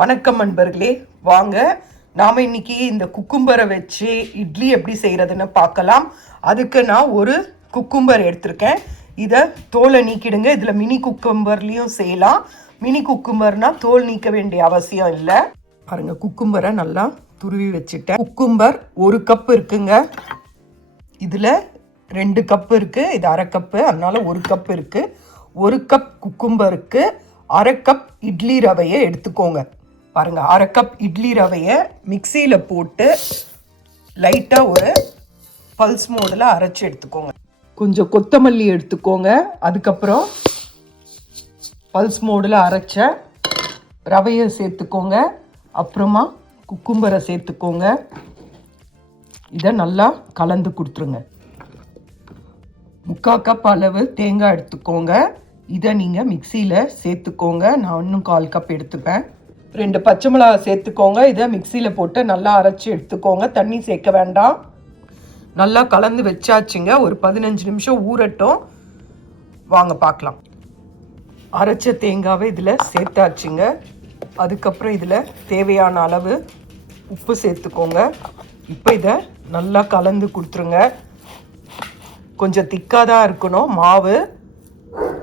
வணக்கம் நண்பர்களே, வாங்க நாம் இன்னைக்கு இந்த குக்கும்பரை வச்சு இட்லி எப்படி செய்கிறதுன்னு பார்க்கலாம். அதுக்கு நான் ஒரு குக்கும்பர் எடுத்திருக்கேன். இதை தோலை நீக்கிடுங்க. இதில் மினி குக்கும்பர்லேயும் செய்யலாம். மினி குக்கும்பர்னால் தோல் நீக்க வேண்டிய அவசியம் இல்லை. பாருங்கள், குக்கும்பரை நல்லா துருவி வச்சுட்டேன். குக்கும்பர் 1 கப் இருக்குங்க. இதில் 2 கப் இருக்குது. இது அரை கப்பு, அதனால் 1 கப் இருக்குது. 1 கப் குக்கும்பருக்கு அரை கப் இட்லி ரவையை எடுத்துக்கோங்க. பாருங்கள், அரை கப் இட்லி ரவையை மிக்சியில் போட்டு லைட்டாக ஒரு பல்ஸ் மோடில் அரைச்சி எடுத்துக்கோங்க. கொஞ்சம் கொத்தமல்லி எடுத்துக்கோங்க. அதுக்கப்புறம் பல்ஸ் மோடில் அரைச்ச ரவையை சேர்த்துக்கோங்க. அப்புறமா குக்கும்பரை சேர்த்துக்கோங்க. இதை நல்லா கலந்து கொடுத்துருங்க. 3/4 கப் அளவு தேங்காய் எடுத்துக்கோங்க. இதை நீங்கள் மிக்சியில் சேர்த்துக்கோங்க. நான் இன்னும் 1/4 கப் எடுத்துப்பேன். 2 பச்சை மிளகாய் சேர்த்துக்கோங்க. இதை மிக்சியில் போட்டு நல்லா அரைச்சி எடுத்துக்கோங்க. தண்ணி சேர்க்க வேண்டாம். நல்லா கலந்து வச்சாச்சுங்க. ஒரு 15 நிமிஷம் ஊறட்டும். வாங்க பார்க்கலாம். அரைச்ச தேங்காவை இதில் சேர்த்தாச்சுங்க. அதுக்கப்புறம் இதில் தேவையான அளவு உப்பு சேர்த்துக்கோங்க. இப்போ இதை நல்லா கலந்து கொடுத்துருங்க. கொஞ்சம் திக்காக தான் இருக்கணும் மாவு.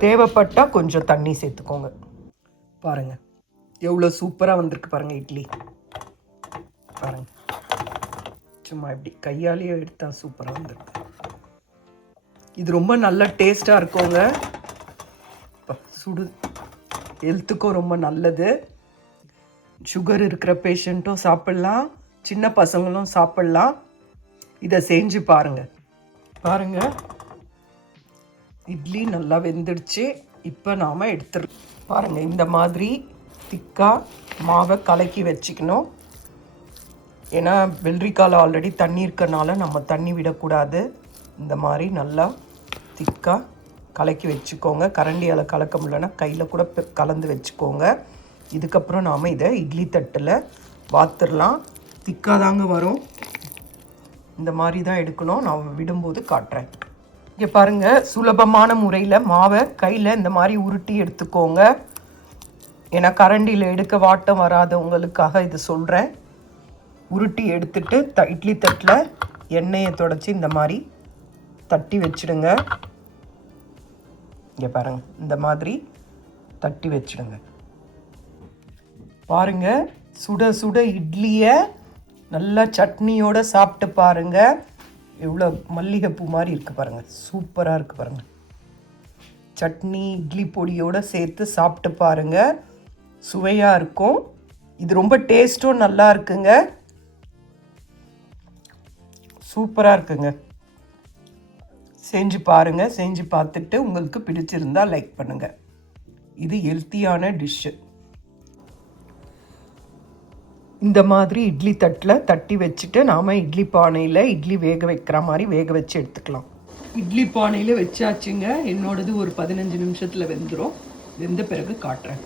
தேவைப்பட்டால் கொஞ்சம் தண்ணி சேர்த்துக்கோங்க. பாருங்கள், எவ்வளோ சூப்பராக வந்திருக்கு பாருங்கள் இட்லி. பாருங்கள், சும்மா இப்படி கையாலேயே எடுத்தால் சூப்பராக வந்திருக்கு. இது ரொம்ப நல்ல டேஸ்ட்டாக இருக்குங்க. சுடு ஹெல்த்துக்கும் ரொம்ப நல்லது. சுகர் இருக்கிற பேஷண்ட்டும் சாப்பிட்லாம், சின்ன பசங்களும் சாப்பிட்லாம். இதை செஞ்சு பாருங்கள். பாருங்கள், இட்லி நல்லா வெந்துடுச்சு. இப்போ நாம் எடுத்துருக்கோம். பாருங்கள், இந்த மாதிரி திக்காக மாவை கலக்கி வச்சுக்கணும். ஏன்னா வெள்ளரிக்காயில் ஆல்ரெடி தண்ணி இருக்கிறனால நம்ம தண்ணி விடக்கூடாது. இந்த மாதிரி நல்லா திக்காக கலக்கி வச்சுக்கோங்க. கரண்டியால் கலக்க முடியலன்னா கையில் கூட கலந்து வச்சுக்கோங்க. இதுக்கப்புறம் நாம் இதை இட்லி தட்டில் வாத்துடலாம். திக்காக தாங்க வரும். இந்த மாதிரி தான் எடுக்கணும். நான் விடும்போது காட்டுறேன். இங்கே பாருங்கள், சுலபமான முறையில் மாவை கையில் இந்த மாதிரி உருட்டி எடுத்துக்கோங்க. ஏன்னா கரண்டியில் எடுக்க வாட்டம் வராதவங்களுக்காக இது சொல்கிறேன். உருட்டி எடுத்துட்டு இட்லி தட்டில் எண்ணெயை தொடச்சி இந்த மாதிரி தட்டி வச்சுடுங்க. இங்கே பாருங்கள், இந்த மாதிரி தட்டி வச்சுடுங்க. பாருங்கள், சுட சுட இட்லியை நல்லா சட்னியோடு சாப்பிட்டு பாருங்கள். எவ்வளோ மல்லிகைப்பூ மாதிரி இருக்குது பாருங்கள். சூப்பராக இருக்குது பாருங்கள். சட்னி இட்லி பொடியோடு சேர்த்து சாப்பிட்டு பாருங்கள். சுவையாக இருக்கும். இது ரொம்ப டேஸ்ட்டும் நல்லா இருக்குங்க. சூப்பராக இருக்குங்க. செஞ்சு பாருங்கள். செஞ்சு பார்த்துட்டு உங்களுக்கு பிடிச்சிருந்தால் லைக் பண்ணுங்கள். இது ஹெல்த்தியான டிஷ்ஷு. இந்த மாதிரி இட்லி தட்டில் தட்டி வச்சுட்டு நாம் இட்லி பானையில் இட்லி வேக வைக்கிற மாதிரி வேக வச்சு எடுத்துக்கலாம். இட்லி பானையில் வச்சாச்சுங்க. என்னோடது ஒரு 15 நிமிஷத்தில் வெந்துடும். வெந்த பிறகு காட்டுறேன்.